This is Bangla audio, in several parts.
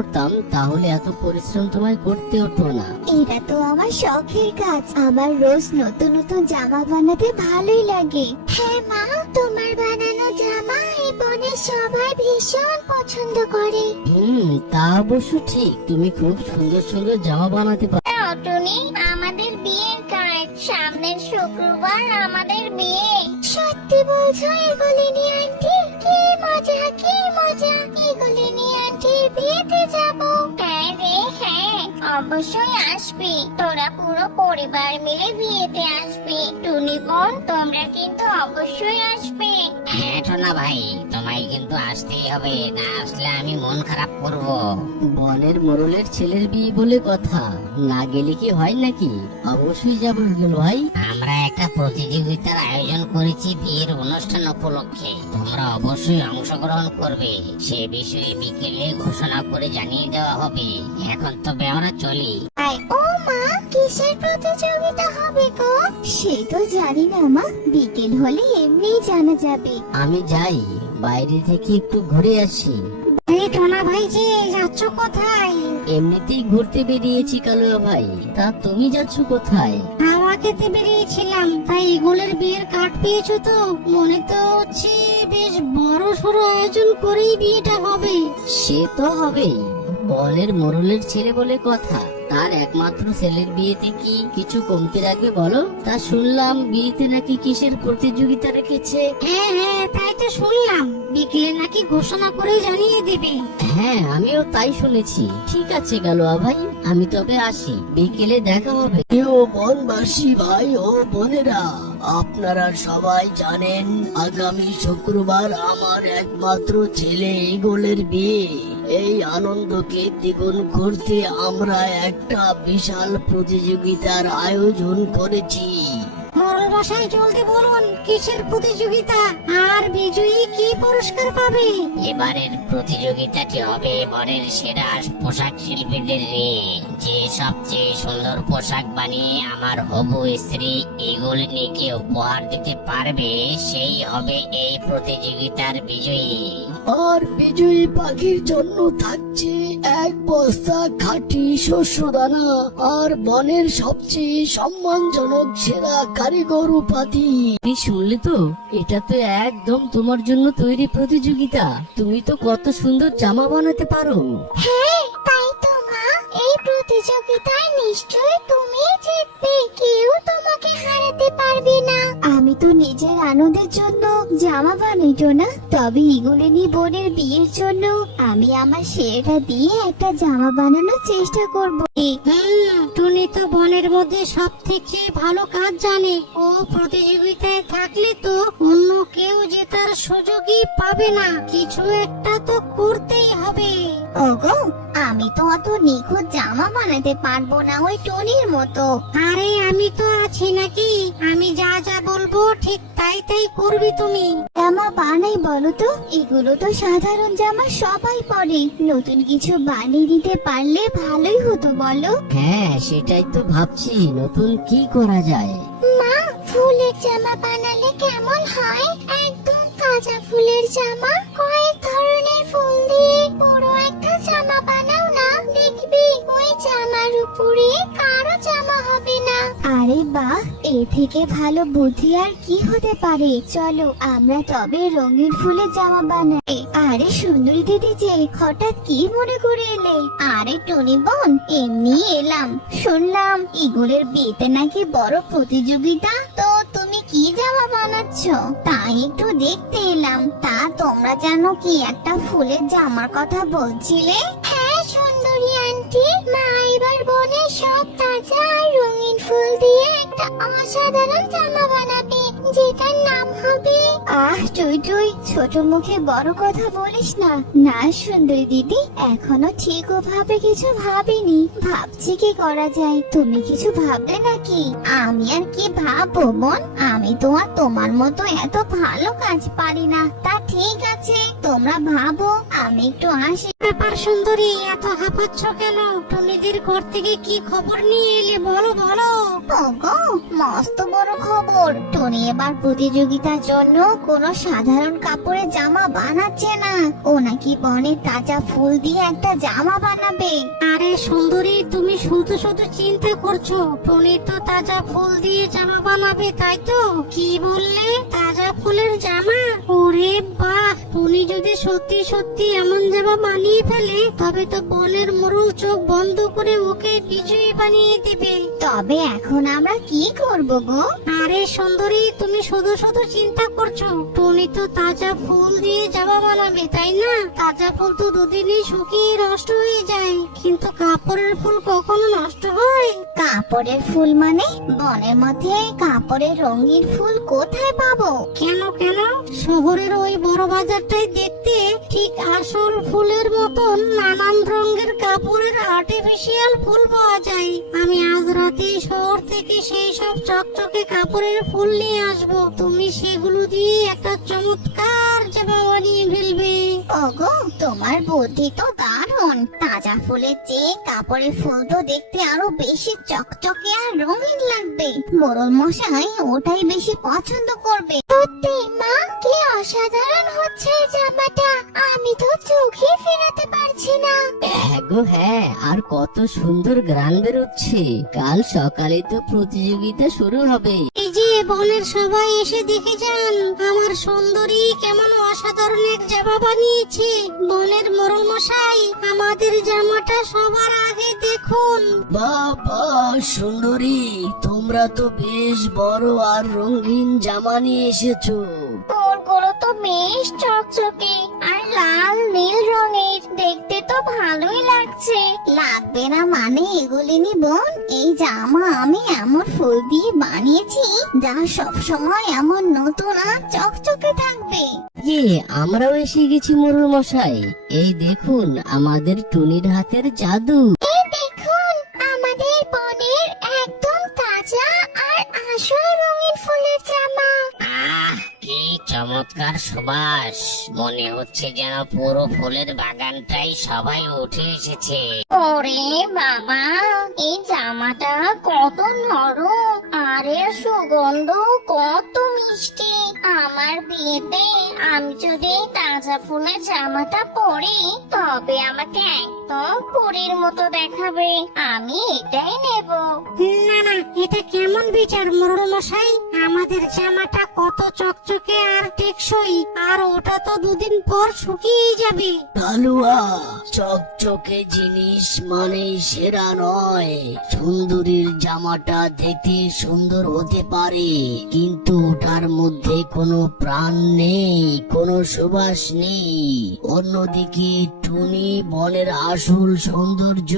করতাম তাহলে এত পরিশ্রম তোমায় করতে হতো না। এটা তো আমার শখের কাজ, আমার রোজ নতুন নতুন জামা বানাতে ভালোই লাগে। হ্যাঁ মা, তোমার বানানো জামা এই বনে সবাই ভীষণ পছন্দ করে। তা অবশ্য ঠিক, তুমি খুব সুন্দর সুন্দর জামা বানাতে পারো। টুনি, আমাদের বিয়ের কার্ড, সামনের শুক্রবার আমাদের বিয়ে। সত্যি বলছো এগুলিনি আন্টি? কি মজা কি মজা, এগুলিনি আন্টির বিয়েতে যাব। হ্যাঁ রে হ্যাঁ, অবশ্যই আসবি, তোরা পুরো পরিবার মিলে বিয়েতে আসবি। টুনি বোন, তোমরা কিন্তু অবশ্যই আসবে। হ্যাঁ টোনা ভাই, তোমায় কিন্তু আসতেই হবে, না আসলে আমি মন খারাপ করব। বনের মোড়লের ছেলের বিয়ে বলে কথা, না গেলে কি হয় নাকি? অবশ্যই যাবো ইগল ভাই। আমরা একটা প্রতিযোগিতার আয়োজন করেছি বিয়ের অনুষ্ঠান উপলক্ষে, তোমরা অবশ্যই অংশগ্রহণ করবে। সে বিষয়ে বিকেলে ঘোষণা করে জানিয়ে দেওয়া হবে। এখন তবে আমরা চলি। ও মা, কিসের প্রতিযোগিতা হবে গো? সে তো জানি না মা, বিকেল হলে এমনিই জানা যাবে। আমি যাই, বাইরে থেকে একটু ঘুরে আসি। টোনা ভাই যে যাচ্ছ কোথায়? এমনিতেই ঘুরতে বেরিয়েছি কালুয়া ভাই, তা তুমি যাচ্ছ কোথায়? হাওয়া খেতে বেরিয়েছিলাম, তাই ইগলের বিয়ের কার্ড পেয়েছো তো? মনে তো হচ্ছে বেশ বড় সড়ো আয়োজন করেই বিয়েটা হবে। সে তো হবেই, বনের মোড়লের ছেলে বলে কথা, তার একমাত্র ছেলের বিয়েতে কি কিছু কমতি রাখবে বলো? তা শুনলাম বিয়েতে নাকি কিসের প্রতিযোগিতা রেখেছে। হ্যাঁ হ্যাঁ, তাই তো শুনলাম, বিকেলে নাকি ঘোষণা করে জানিয়ে দেবে। হ্যাঁ, আমিও তাই শুনেছি। ঠিক আছে গালুয়া ভাই, আমি তবে আসি, বিকেলে দেখা হবে। ও বনবাসী ভাই ও বোনেরা, আপনারা সবাই জানেন আগামী শুক্রবার আমার একমাত্র ছেলে ইগলের বিয়ে। এই আনন্দকে দ্বিগুণ করতে আমরা একটা বিশাল প্রতিযোগিতার আয়োজন করেছি। মোড়ল মশাই জলদি বলুন, কিসের প্রতিযোগিতা আর বিজয়ী কি পুরস্কার পাবে? এবারের প্রতিযোগিতাটি হবে বনের সেরা পোশাক শিল্পীদের নিয়ে। যে সবচেয়ে সুন্দর পোশাক বানিয়ে আমার হবু স্ত্রী ইগলিনীকে উপহার দিতে পারবে, সেই হবে এই প্রতিযোগিতার বিজয়ী। আর বিজয়ী পাখির জন্য থাকছে এক বস্তা খাঁটি শস্যদানা আর বনের সবচেয়ে সম্মানজনক সেরা কারিগর উপাধি। তুমি শুনলে তো, এটা তো একদম তোমার জন্য তৈরি প্রতিযোগিতা। তুমি তো কত সুন্দর জামা বানাতে পারো। হ্যাঁ, তাই তো মা, এই প্রতিযোগিতায় নিশ্চয়ই তুমি জিতবে, কেউ তোমাকে হারাতে পারবে না। আমি তো নিজের আনন্দের জন্য জামা বানাইতো না, তবে ইগলিনী বোনের বিয়ের জন্য আমি আমার সেরাটা দিয়ে একটা জামা বানানোর চেষ্টা করব। টুনি তো বনের মধ্যে সব থেকে ভালো কাজ জানে, ও প্রতিযোগিতায় থাকলে তো অন্য কেউ জেতার সুযোগই পাবে না, কিছু একটা তো করতেই হবে। ওগো, আমি তো অত নিখুঁত জামা বানাতে পারবো না ওই টনির মতো। আরে আমি তো আছি নাকি, আমি যা যা বলবো ঠিক তাই তাই করবি তুমি। জামা বানাই বলো তো? এগুলো তো সাধারণ জামা, সবাই পরে, নতুন কিছু বানিয়ে দিতে পারলে ভালোই হতো বলো। হ্যাঁ, সেটাই তো ভাবছি, নতুন কি করা যায়। মা, ফুলের জামা বানালে কেমন হয়? একদম তাজা ফুলের জামা, কয়েক ধরনের ফুল দিয়ে পুরো একটা জামা বানাও না, দেখবি ওই জামার উপরে কারো জামা হবে না। আরে বাহ, এর থেকে ভালো বুদ্ধি আর কি হতে পারে? চলো আমরা তবে রঙিন ফুলের জামা বানাই। আরে সুন্দরী দিদি যে, হঠাৎ কি মনে করে এলে? আরে টনি বোন, এমনি এলাম, শুনলাম ইগলের বিয়েতে নাকি বড় প্রতিযোগিতা, তো তুমি কি জামা বানাচ্ছ তাই একটু দেখতে এলাম। তা তোমরা জানো কি একটা ফুলের জামার কথা বলছিলে? হ্যাঁ সুন্দরী আন্টি, মা এবার বনে সব তাজা আর রঙিন ফুল দিয়ে একটা অসাধারণ জামা বানাবে, যেটার নাম হবে। তুই ছোট মুখে বড় কথা বলিস না। না সুন্দরী দিদি, এখনো ঠিক ভাবে কিছু ভাবিনি, ভাবছি কি করা যায়। তুমি কিছু ভাবলে নাকি? আমি আর কি ভাববো বোন, আমি তো আর তোমার মতো এত ভালো কাজ পারি না। তা ঠিক আছে, তোমরা ভাবো, আমি একটু আসি। ব্যাপার সুন্দরী, এত হাঁপাচ্ছ কেন? টুনিদের ঘর থেকে কি খবর নিয়ে এলে বলো বলো। ওগো, মস্ত বড় খবর। টনি এবার প্রতিযোগিতার জন্য কোনো সাধারণ কাপড়ের জামা বানাচ্ছে না, ও নাকি বনের তাজা ফুল দিয়ে একটা জামা বানাবে। আরে সুন্দরী, তুমি শুধু শুধু চিন্তা করছো। টনি তো তাজা ফুল দিয়ে জামা বানাবে, তাই তো? কি বললে? তাজা ফুলের জামা? ওরে বাহ! টনি যদি সত্যি সত্যি এমন জামা বানিয়ে ফেলে, তবে তো বনের মোড়ল চোখ বন্ধ করে ওকে বিজয়ী বানিয়ে দিবে। তবে এখন আমরা কি করব গো? আরে সুন্দরী, তুমি শুধু শুধু চিন্তা করছো। টনি তো তাজা ফুল দিয়ে জামা বানাবে, তাই না? তাজা ফুল তো দুদিনই শুকিয়ে নষ্ট হয়ে যায়, কিন্তু কাপড়ের ফুল কখনো নষ্ট হয়? কাপড়ের ফুল মানে? বনের মধ্যে কাপড়ের রঙিন ফুল কোথায় পাবো? কেন কেন? শহরের ওই বড় বাজারটাই দেখতে ঠিক আসল ফুলের মতন নানান রঙের কাপড়ের আর্টিফিশিয়াল ফুল পাওয়া যায়। আমি আজ রাতে শহর থেকে সেই সব চকচকে কাপড়ের ফুল নিয়ে আসবো। তুমি সেগুলো দিয়ে একটা চমৎকার জামা বানিয়ে ফেলবে। ওগো, তোমার বুদ্ধি তো দারুণ। তাজা ফুলের চেয়ে কাপড়ের ফুল তো দেখতে আরো বেশি চকচকে আর রঙিন লাগবে। মোড়ল মশাই ওটাই বেশি পছন্দ করবে। সত্যি মা, কি অসাধারণ হচ্ছে এই জামাটা, আমি তো চোখে ফেরাতে পারছি না। হ্যাঁ গো হ্যাঁ, আর কত সুন্দর গ্রান বেরোচ্ছে। কাল সকালে তো প্রতিযোগিতা শুরু হবে। এই যে বনের সবাই এসে দেখে যান, আমার সুন্দরী কেমন অসাধারণ এক জামা বানিয়েছে। বনের মোড়ল মশাই, আমাদের জামাটা সবার আগে দেখুন। বাবা সুন্দরী, তোমরা তো বেশ বড় আর রঙিন জামা নিয়ে এসেছো। ফুলগুলো তো বেশ চকচকে আর লাল নীল রঙের, দেখতে তো ভালোই লাগছে। লাগবে না মানে এগুলি নিব? এই জামা আমি এমন ফুল দিয়ে বানিয়েছি যা সব সময় এমন নতুন আর চকচকে থাকবে। আমরাও এসে গেছি মোড়ল মশাই। এই দেখুন আমাদের টুনির হাতের জাদু। এই দেখুন, আমাদের বনের একদম তাজা আর আসল রঙিন ফুলের জামা। আহ, কি চমৎকার সুবাস! মনে হচ্ছে যেন পুরো ফুলের বাগানটাই সবাই উঠে এসেছে। ওরে বাবা, এই জামাটা কত নরম আর এর সুগন্ধ কত মিষ্টি। আমার বিয়েতে আমি যদি এই তাজা ফুলের জামাটা পরি, তবে আমাকে একদম পরীর মতো দেখাবে। আমি এটাই নেব। না না, এটা কেমন বিচার মোড়ল মশাই? আমাদের জামাটা কত চকচকে আর টেকসই, আর ওটা তো দুদিন পর শুকিয়ে যাবে। কালুয়া, চকচকে জিনিস মানে সেরা নয়। সুন্দরীর জামাটা দেখতে সুন্দর হতে পারে, কিন্তু ওটার মধ্যে কোনো প্রাণ নেই, কোনো সুবাস নেই। অন্যদিকে টুনি বনের আসল সৌন্দর্য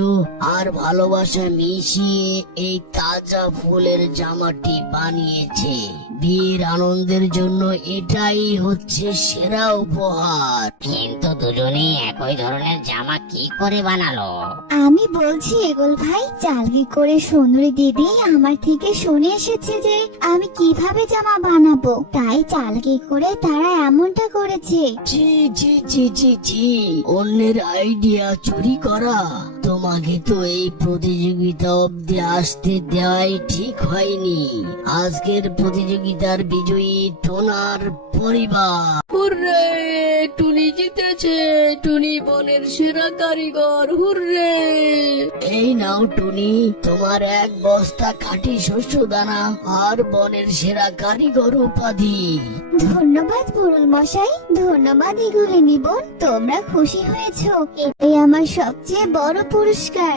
আর ভালোবাসা মিশিয়ে এই তাজা ফুলের জামাটি বানিয়েছে। বিয়ের আনন্দের জন্য এটাই হচ্ছে সেরা উপহার। কিন্তু দুজনেই একই ধরনের জামা কি করে বানালো? আমি বলছি এগোল ভাই, চালকি করে সুন্দরী দিদি আমার থেকে শুনে এসেছে যে আমি কিভাবে জামা বানাবো, তাই চালকি করে তারা এমনটা করেছে। জি জি জি জি জি, অন্যের আইডিয়া চুরি করা। তোমাকে তো এই প্রতিযোগিতা অব্দি আসতে দেওয়াই ঠিক হয়নি। আজকের প্রতিযোগিতার বিজয়ী টোনার পরিবার। হুররে, টুনি জিতেছে। টুনি বনের সেরা কারিগর। হুররে! এই নাও টুনি, তোমার এক বস্তা খাঁটি শস্য দানা আর বনের সেরা কারিগর উপাধি। ধন্যবাদ মোড়ল মশাই, ধন্যবাদ এগুলি নিব। তোমরা খুশি হয়েছো, এটাই আমার সবচেয়ে বড় পুরস্কার।